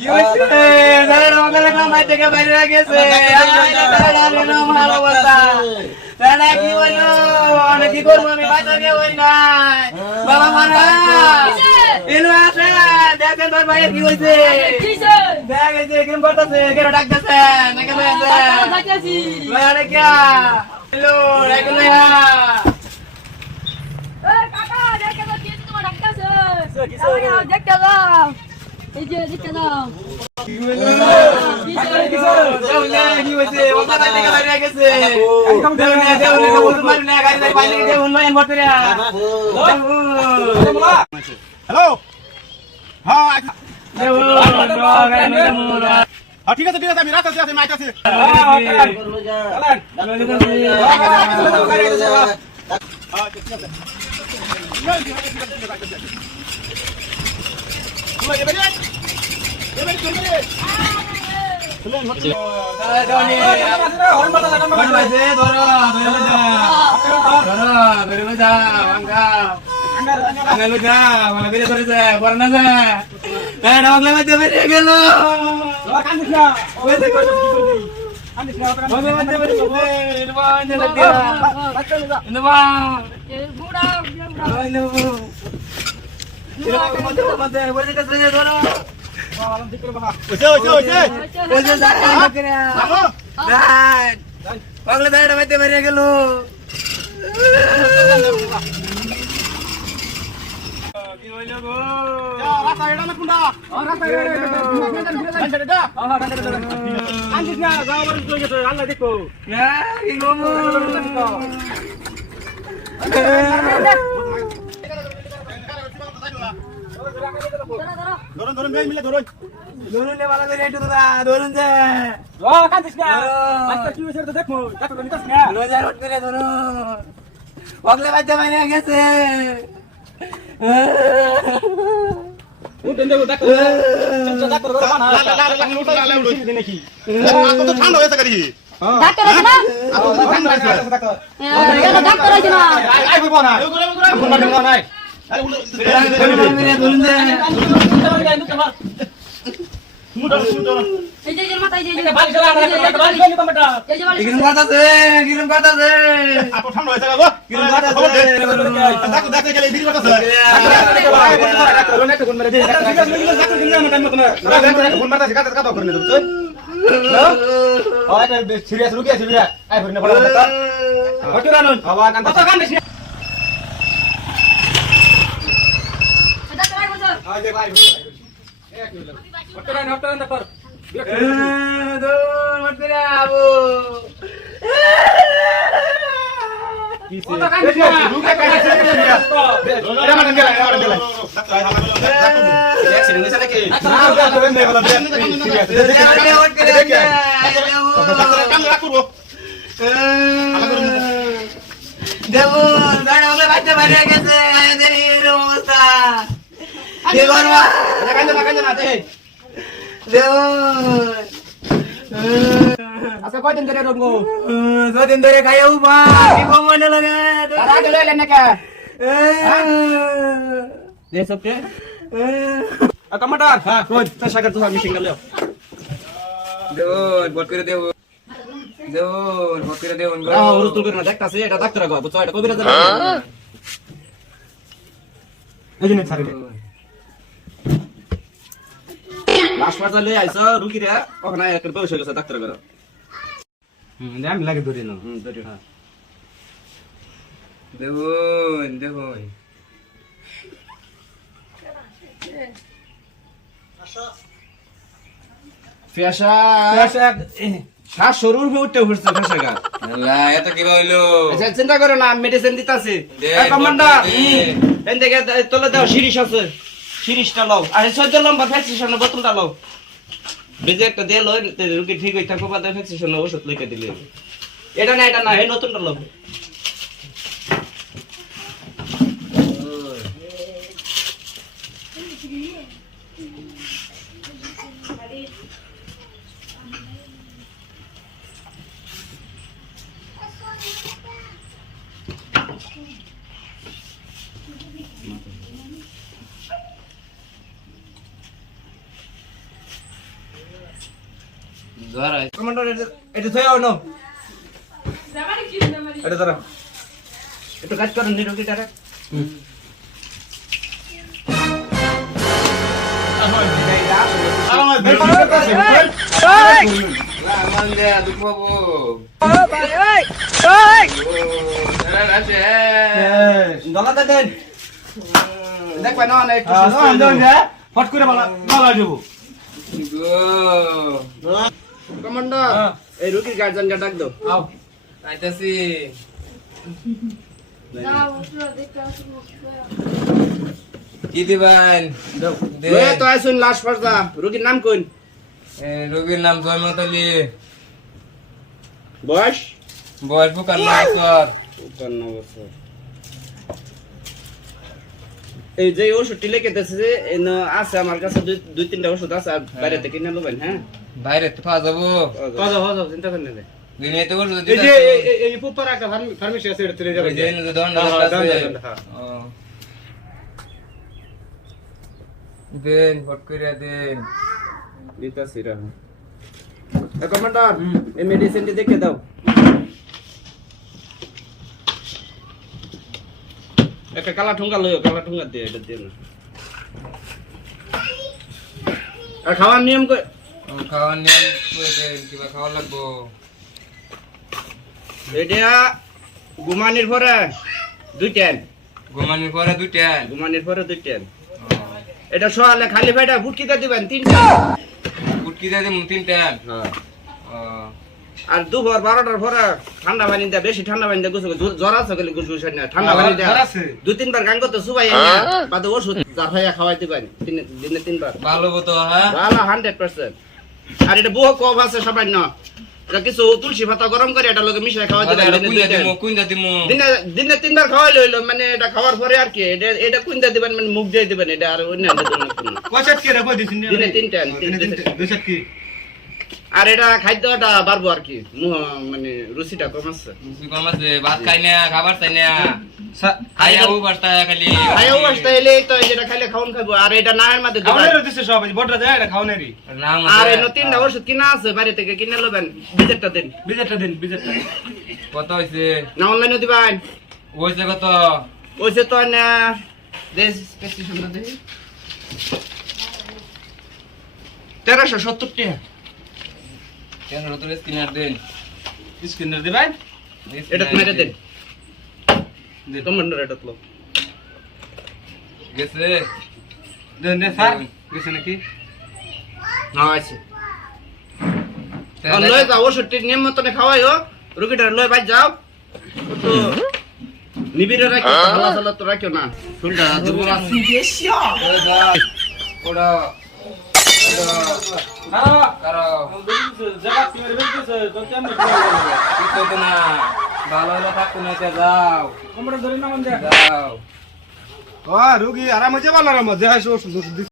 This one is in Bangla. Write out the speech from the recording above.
কি হইছে দাঁড়া ওখানে কামাই থেকে বাইরে গেছে দাঁড়া ভালো কথা দাঁড়া কি হইলো অনেক কি করব আমি বাজার গিয়ে হই না বাবা মারা এলো আছে দেখেন তোর ভাইয়ের কি হইছে দেখ এই যে কেমন করতেছে কেন ডাকতেছে না কেন ডাকতেছি আরে কি হ্যালো রেগুলো এ কাকা দেখে তো কি তোমার ডাকতেছে দেখতে দাও এই যে দেখতে দাও কি হইলো কি হইছে ওটা থেকে বাইরে গেছে দেউনে বল মার না গাড়ি যাই পানি দেউন নয়ন ভর্তি হ্যালো হ্যাঁ দেউন ঠিক আছে আমি রাস্তাতে আছি মাইক আছে গেল ধরুন ধরুন মিলে ধরুন ধরুন লে ভালো করে একটু দাদা ধরুন যে ও কাঁদিস না আজকে কি হইছে তো দেখো দেখো তো নিতাস না রোজার হট করে ধরুন ওগলে বাচ্চা মানে গেছে উঠেন দেখো দেখো ডাক্তার করে বানা লা উঠে নাকি তো তো ঠান্ডা হয়েছে গাড়ি ডাক্তার আছে না তো ঠান্ডা আছে ডাক্তার ডাক্তার আছে না আই কইবো না ফোন মারবো না আরে ধরুন যে এই যে মাথা এই যে বাড়ি চলা বাড়ি গেল টমেটো এই যে বাড়ি কিরম কাটাছে আপু ঠান্ডা হয়েছে গো কিরম কাটাছে দেখো দেখো গেলে বিড়ি কাটাছে কোন মেরে দে কোন মারতাছে কাটা কাটা করে দেব তুই ও এটা সিরিয়াস রুকি আছে বিরা আই ভরনে পড়া কথা কত রানুন বাবা কান কত কান দিস এটা ট্রাই করছ আই দে ভাই এক মিনিট হটরান কর দোন মতরে আবু কি সে রুকে কাছে এটা মানে গেলা অ্যাক্সিডেন্ট হইছে নাকি না ধরেন দে বলা সিরিয়াস দেখে কাম রাখবো দেবো গাড়ি আমরা বাচ্চা বাইরে গেছে আয়াদের এই অবস্থা কি করব কান্দা না দে আচ্ছা কয়দিন ধরে রোগ দুদিন ধরে খাইও মা কি মনে লাগে তারা গেলে লেনে কা দে সবকে টমাটার হ্যাঁ কই সাগর তো মিশিং গেল দেও বট করে দেও বট করে দেও রুতুল করে না দেখতাছে এটা ডাক্তার গো বুঝছো এটা কবিরাজ এই জিনিস ছাড়ি দে হাসপাতালে আইসা রুগী রে ওখানে একটা বসে গেছে ডাক্তার করে আমি লাগে ধরে না ধরে হ্যাঁ দেখুন ফেসা শ্বাস শরীর উঠতে উঠছে ফেসা গা আল্লাহ এত কি হইলো চিন্তা করো না মেডিসিন দিতাছি কমান্ডার এন থেকে তোলে দাও শিরিষ আছে শিরিষটা লও আর 14 নম্বর ভ্যাকসিনেশন বোতলটা লও বেজে একটা দিয়ে লও রোগী ঠিক হই থাকো বাদে ভ্যাকসিনেশন ওষুধ লিখে দিলে এটা না এই নতুনটা লও ধরাই কমান্ডার এটা থইও না এটা ধরো একটু কাজ করেন নি রুগীটারে গলাতে দেন দেখবেন না একটু ফট করে গলা দেবো কমান্ডার এই রুগীর গার্জেনকে ডাক দাও আও আইতাছি কি দিবেন লয়ে তো আইছুন লাশ পর্দা রোগীর নাম কোন রোগীর নাম জয়মতলি বয়স বয়স 52 বছর 55 বছর এই যে ওষুধটি লিখে দিতেছে আছে আমার কাছে দুই তিনটা ওষুধ আছে বাইরে থেকে কিনে নেবেন হ্যাঁ বাইরে তো পাওয়া যাবো যাও চিন্তা করেন না দিনে তো ওষুধ এই যে দিতে এই পুপার একটা ফার্মেসি আছে এটা চলে যাবে ওই যে এনে দন্ড আছে ও দেন ফট কইরা দেন দিতাছি রা কমান্ডার এই মেডিসিনটি দেখে দাও একটা কালা ঠুঙ্গা লইও কালা ঠুঙ্গা দিয়ে এটা দিও না আর খাওয়ার নিয়ম কই খাওয়ার নিয়ম করে দেন কিবা খাওয়া লাগবো এটা ঘুমানির পরে 2 টাইম ঘুমানোর পরে 2 টাইম ঘুমানির পরে 2 টাইম এটা সকালে খালি পেটে ফুটকিতে দিবেন 3 টা কুটকি দিয়ে দিমু 3 টাইম হ্যাঁ আর দুপুর 12টার পরে ঠান্ডা পানি দিয়ে বেশি ঠান্ডা পানি দিয়ে গোসল জ্বর আছে গেলে গোসল না ঠান্ডা পানি দিয়ে জ্বর আছে? 2-3 বার গান করতে সুবাই না বাদে ওষুধ জাফাইয়া খাওয়াই দিবেন দিনে 3 বার ভালো হতো হ্যাঁ ভালো 100% আর এটা বহু কফ আছে সামান্য এটা কিছু তুলসী পাতা গরম করে এটা লগে মিশিয়ে খাওয়াই দিবেন কুইন্দা দিমু দিনে 3 বার খাওয়াই লইলো মানে এটা খাওয়ার পরে আর কি এটা কুইন্দা দিবেন মানে মুখ দিয়ে দিবেন এটা আর অন্য কয়সাত কি রে কই দিছিন দিনে 3 টাইম দুইসাত কি আর এটা খাদ্যটা বাড়বো আর কি মানে রুচিটা কম আছে কম আছে ভাত খাই না খাবার চাই না খাইয়াও বার্তা খালি খাইও অবস্থা এলে তো যেটা খাইলে খাওন খাবো আর এটা নামের মধ্যে দিবেন। খাওয়ানোর দিছে সব বড়রা যায় এটা খাওয়ানোরই নাম আর এই 3টা ওষুধ কিনা আছে বাইরে থেকে কিনে লবেন বিজেটটা দিন বিজেটটা দিন কত হইছে না অনলাইনে দিবেন হইছে কত ওইসে তো না দেশ প্রেসক্রিপশনটা দেখি 1370 টাকা কেন তোর স্ক্যানার দেন স্ক্যানার দিবেন এটা মেরে দেন কমান্ডার এটা তো গেছে দেন স্যার গেছে নাকি না আছে আর লয় যাও ওষুধটি নিয়ম মতন খাওয়াইও রোগীটা লয় বাই যাও তো নিবিড় রাখো ভালো ভালো তো রাখিও না শুনটা দুপুর আছে ওরা হ্যাঁ কারো জায়গা কি মেরে বেঁচেছে তো কেমনে কিছু তো না ভালো হলে থাকতো না যাও আমরা ধরে না মন যাও রুগী আরাম হয়েছে ভালো আরাম হয়েছে ওষুধ